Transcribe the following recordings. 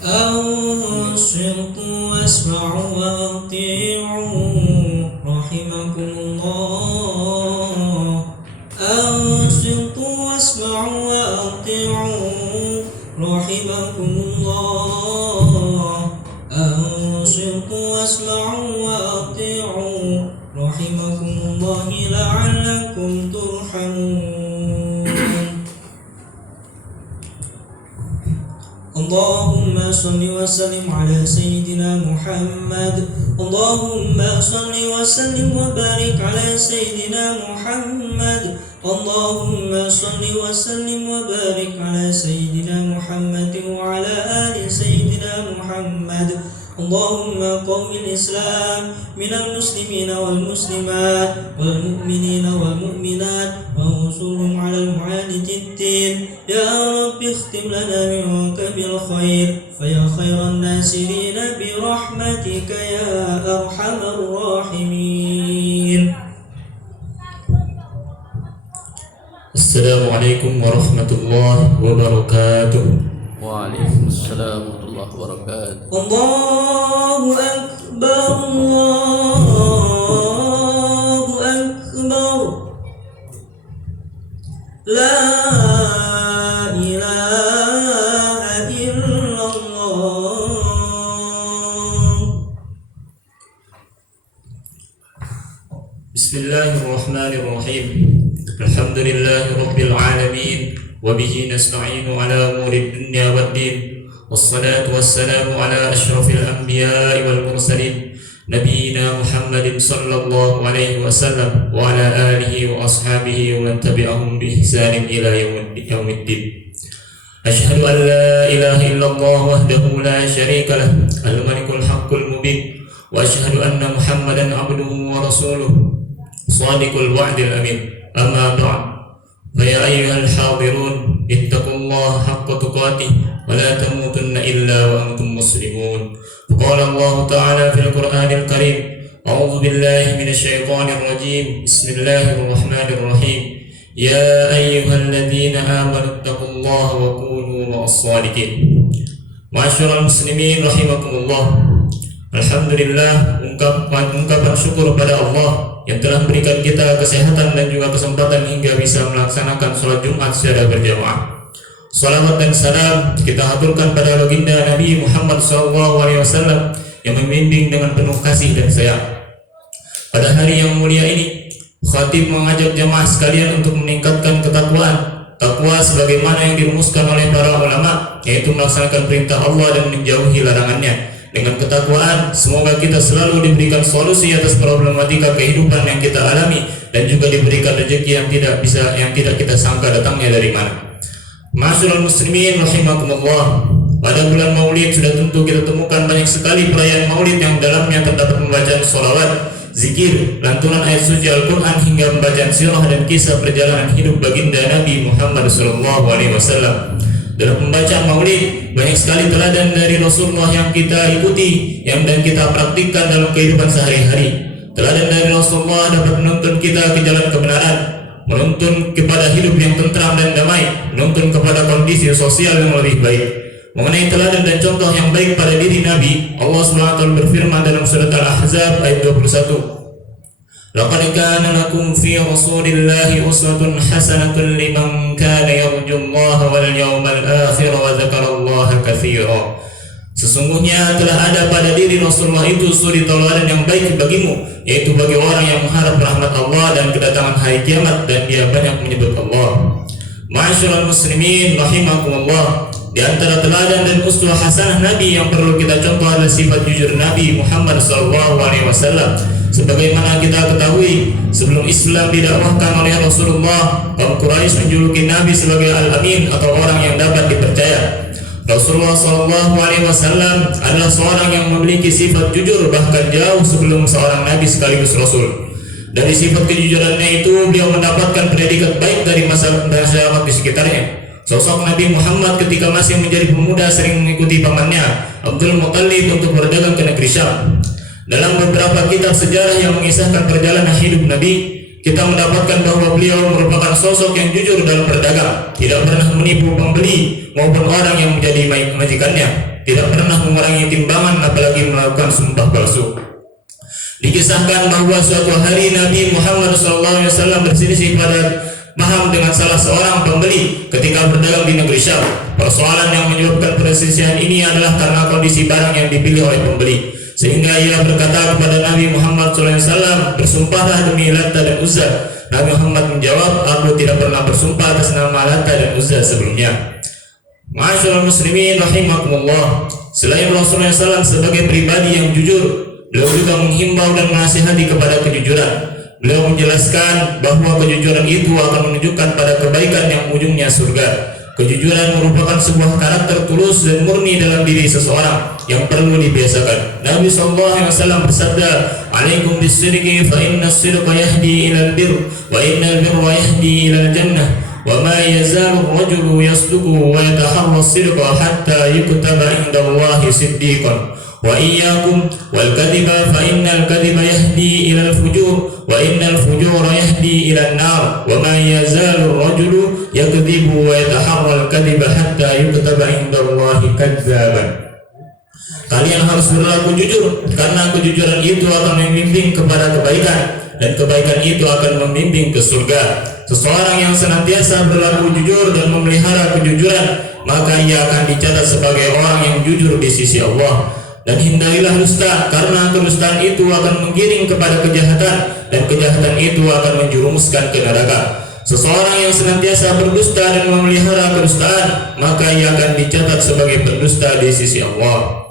أنصتوا واسمعوا وأطيعوا رحمكم الله. أنصتوا واسمعوا وأطيعوا رحمكم الله. أنصتوا واسمعوا وأطيعوا رحمكم الله لعلكم ترحمون. اللهم صل وسلم على سيدنا محمد. اللهم صل وسلم وبارك على سيدنا محمد. اللهم صل وسلم وبارك على سيدنا محمد وعلى آل سيدنا محمد. اللهم قوم الإسلام من المسلمين والمسلمات والمؤمنين والمؤمنات وانصرهم على المعاند الدين. يا رب اختم لنا منك بالخير فيا خير الناصرين برحمتك يا أرحم الراحمين. السلام عليكم ورحمة الله وبركاته. وعليكم السلام ورحمة الله وبركاته. الله أكبر الله أكبر لا إله إلا الله. بسم الله الرحمن الرحيم. الحمد لله رب العالمين وبه نستعين على أمور الدنيا والدين، والصلاة والسلام على أشرف الأنبياء والمرسلين نبينا محمد صلى الله عليه وسلم وعلى آله وأصحابه ومن تبعهم بإحسان إلى يوم الدين. أشهد أن لا إله إلا الله وحده لا شريك له الملك الحق المبين، وأشهد أن محمدا عبده ورسوله صادق الوعد الأمين. أما بعد، فيا أيها الحاضرون اتقوا الله حق تقاته ولا تموتن إلا وأنتم مسلمون. قال الله تعالى في القرآن الكريم: أعوذ بالله من الشيطان الرجيم، بسم الله الرحمن الرحيم. يا أيها الذين آمنوا اتقوا الله وكونوا مع الصادقين. Ma'asyiral muslimin rahimakumullah. Alhamdulillah, ungkapan syukur pada Allah yang telah memberikan kita kesehatan dan juga kesempatan hingga bisa melaksanakan sholat Jumat secara berjamaah. Salawat dan salam kita haturkan pada baginda Nabi Muhammad SAW yang membimbing dengan penuh kasih dan sayang. Pada hari yang mulia ini, khatib mengajak jamaah sekalian untuk meningkatkan ketakwaan. Takwa sebagaimana yang dirumuskan oleh para ulama, yaitu melaksanakan perintah Allah dan menjauhi larangannya. Dengan ketakwaan, semoga kita selalu diberikan solusi atas problematika kehidupan yang kita alami dan juga diberikan rezeki yang tidak kita sangka datangnya dari mana. Ma'asyiral muslimin rahimakumullah. Pada bulan Maulid sudah tentu kita temukan banyak sekali perayaan Maulid yang dalamnya terdapat pembacaan sholawat, zikir, lantunan ayat suci Al-Quran hingga pembacaan sirah dan kisah perjalanan hidup baginda Nabi Muhammad SAW. Dalam pembacaan Maulid banyak sekali teladan dari Rasulullah yang kita ikuti dan kita praktikkan dalam kehidupan sehari-hari. Teladan dari Rasulullah dapat menuntun kita ke jalan kebenaran, menuntun kepada hidup yang tentram dan damai, menuntun kepada kondisi sosial yang lebih baik. Mengenai teladan dan contoh yang baik pada diri Nabi, Allah SWT berfirman dalam surat Al-Ahzab ayat 21. لقد كان لكم في رسول الله أسوة حسنة لمن كان يرجو الله واليوم الآخر وذكر الله كثيرا. Sesungguhnya telah ada pada diri Rasulullah itu suri tauladan yang baik bagimu, yaitu bagi orang yang mengharap rahmat Allah dan kedatangan hari kiamat dan dia banyak menyebut Allah. Ma'asyiral muslimin rahimakumullah. Di antara teladan dan uswah hasanah Nabi yang perlu kita contoh adalah sifat jujur Nabi Muhammad SAW. Sebagaimana kita ketahui, sebelum Islam didakwahkan oleh Rasulullah, kaum Quraisy menjuluki Nabi sebagai Al-Amin atau orang yang dapat dipercaya. Rasulullah SAW adalah seorang yang memiliki sifat jujur bahkan jauh sebelum seorang Nabi sekaligus Rasul. Dari sifat kejujurannya itu, beliau mendapatkan predikat baik dari masyarakat di sekitarnya. Sosok Nabi Muhammad ketika masih menjadi pemuda sering mengikuti pamannya Abdul Muttalib untuk berdagang ke negeri Syam. Dalam beberapa kitab sejarah yang mengisahkan perjalanan hidup Nabi, kita mendapatkan bahwa beliau merupakan sosok yang jujur dalam berdagang, tidak pernah menipu pembeli maupun orang yang menjadi majikannya. tidak pernah mengurangi timbangan apalagi melakukan sumpah palsu. Dikisahkan bahwa suatu hari Nabi Muhammad SAW berselisih paham dengan salah seorang pembeli ketika berdagang di negeri Syam. Persoalan yang menyebabkan perselisihan ini adalah karena kondisi barang yang dipilih oleh pembeli, sehingga ia berkata kepada Nabi Muhammad SAW, "Bersumpahlah demi Lata dan Uzza." Nabi Muhammad menjawab, "Aku tidak pernah bersumpah atas nama Lata dan Uzza sebelumnya." Ma'asyiral muslimin rahimakumullah, selain Rasulullah SAW sebagai pribadi yang jujur, beliau juga menghimbau dan menasihati kepada kejujuran. Beliau menjelaskan bahwa kejujuran itu akan menunjukkan pada kebaikan yang ujungnya surga. Kejujuran merupakan sebuah karakter tulus dan murni dalam diri seseorang yang perlu dibiasakan. Nabi SAW bersabda, "Alaikum bis-sidqi fa inna as-sidqa yahdi ila al-birr wa inna al-birra yahdi ila al-jannah wa ma yazalu ar-rajulu yasduqu wa yataharra as-sidqa hatta yuktaba 'inda Allahi siddiqan wa iyyakum wal kadhiba fa innal kadhiba yahdi ila al-fujur wa innal fujura yahdi ila an-nar wa ma yazalu ar-rajulu yakdhibu wa yataharra al-kadhiba hatta yuktaba 'inda Allahi kadzaban." Kalian harus berlaku jujur, karena kejujuran itu akan membimbing kepada kebaikan, dan kebaikan itu akan membimbing ke surga. Seseorang yang senantiasa berlaku jujur dan memelihara kejujuran, maka ia akan dicatat sebagai orang yang jujur di sisi Allah. Dan hindarilah dusta, karena kedustaan itu akan menggiring kepada kejahatan, dan kejahatan itu akan menjerumuskan ke neraka. Seseorang yang senantiasa berdusta dan memelihara kedustaan, maka ia akan dicatat sebagai pendusta di sisi Allah.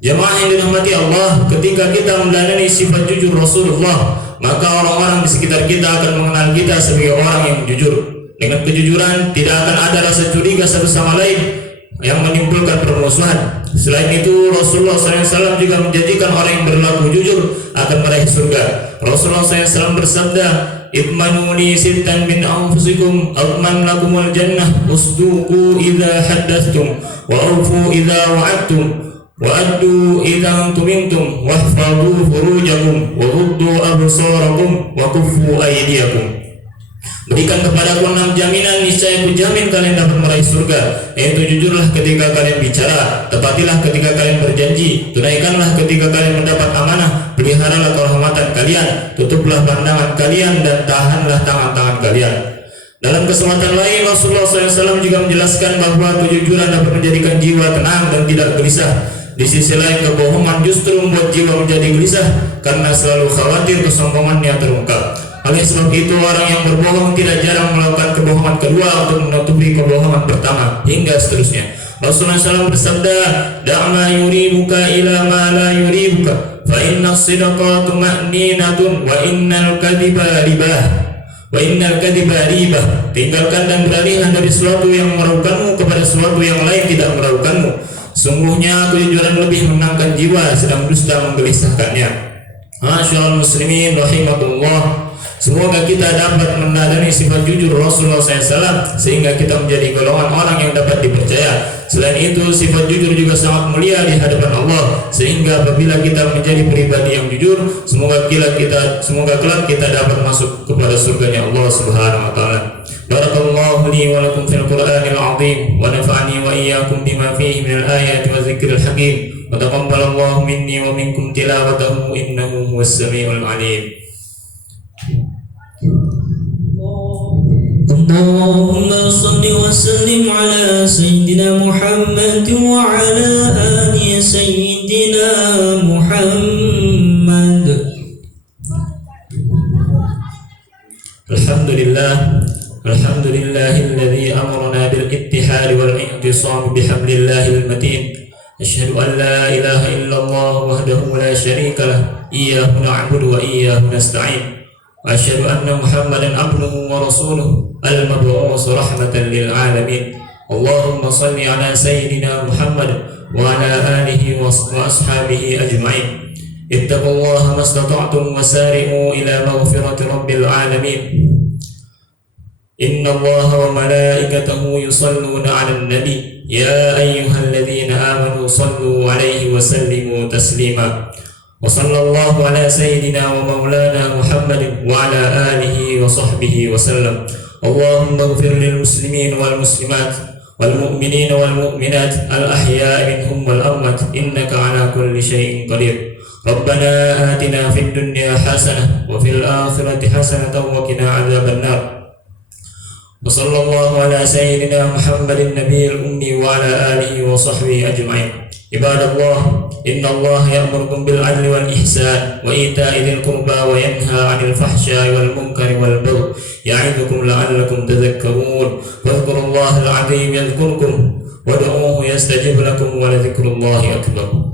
Jemaah yang dirahmati Allah, ketika kita meneladani sifat jujur Rasulullah, maka orang-orang di sekitar kita akan mengenal kita sebagai orang yang jujur. Dengan kejujuran tidak akan ada rasa curiga satu sama lain yang menimbulkan permusuhan. Selain itu, Rasulullah SAW juga menjadikan orang yang berlaku jujur akan meraih surga. Rasulullah SAW bersabda, "Itmanu li sittan min anfusikum atman lakumul jannah, usduqu idza haddatstum wa awfu idza wa'adtum wa addu idza tumintum wahfadhu furujakum wa ghuddu absarakum wa kuffu aydiyakum." Berikan kepadaku 6 jaminan, niscaya ku jamin kalian dapat meraih surga, yaitu jujurlah ketika kalian bicara, tepatilah ketika kalian berjanji, tunaikanlah ketika kalian mendapat amanah, peliharalah kehormatan kalian, tutuplah pandangan kalian, dan tahanlah tangan-tangan kalian. Dalam kesempatan lain, Rasulullah SAW juga menjelaskan bahwa kejujuran dapat menjadikan jiwa tenang dan tidak gelisah. Di sisi lain, kebohongan justru membuat jiwa menjadi gelisah karena selalu khawatir kesombongannya terungkap. Oleh sebab itu, orang yang berbohong tidak jarang melakukan kebohongan kedua untuk menutupi kebohongan pertama, hingga seterusnya. Rasulullah SAW bersabda, "Da'ma yuribuka ila ma la yuribuka, fa inna as-sidqa tuma'ninatun wa innal kadhiba ribah." Tinggalkan dan beralihlah dari sesuatu yang meragukanmu kepada sesuatu yang lain tidak meragukanmu. Sungguhnya kejujuran lebih menenangkan jiwa, sedang dusta menggelisahkannya. Ma'asyiral muslimin rahimakumullah, semoga kita dapat meneladani sifat jujur Rasulullah SAW sehingga kita menjadi golongan orang yang dapat dipercaya. Selain itu, sifat jujur juga sangat mulia di hadapan Allah, sehingga apabila kita menjadi pribadi yang jujur, semoga kelak kita dapat masuk kepada surganya Allah Subhanahu wa taala. Barakallahu li wa lakum fil Qur'anil 'azim wa nafa'ani wa iyyakum bima fihi minal ayati wa dzikril hakim. Wa taqabbalallahu minni wa minkum tilawatahu innahu huwas samiul 'alim. Allahumma salli wa sallim ala Sayyidina Muhammad wa ala ali Sayyidina Muhammad. Alhamdulillahilladzi amarna bil ittihad wal i'tisam bihablillahil matin. Asyhadu an la ilaha illallah wahdahu la syarika lah, iyyahu na'budu wa iyyahu nasta'in. وأشهد أن محمدا عبده ورسوله المبعوث رحمة للعالمين. اللهم صل على سيدنا محمد وعلى آله وأصحابه أجمعين. اتقوا الله ما استطعتم وسارعوا إلى مغفرة رب العالمين. إن الله وملائكته يصلون على النبي يا أيها الذين آمنوا صلوا عليه وسلموا تسليما. وصلى الله على سيدنا ومولانا محمد وعلى آله وصحبه وسلم. اللهم اغفر للمسلمين والمسلمات والمؤمنين والمؤمنات الأحياء منهم والأموات إنك على كل شيء قدير. ربنا آتنا في الدنيا حسنة وفي الآخرة حسنة وقنا عذاب النار. وصلى الله على سيدنا محمد النبي الأمي وعلى آله وصحبه أجمعين. عباد الله، إن الله يأمركم بالعدل والإحسان وإيتاء ذي القربى وينهى عن الفحشاء والمنكر والبغي يعظكم لعلكم تذكرون. واذكروا الله العظيم يذكركم وادعوه يستجب لكم ولذكر الله أكبر.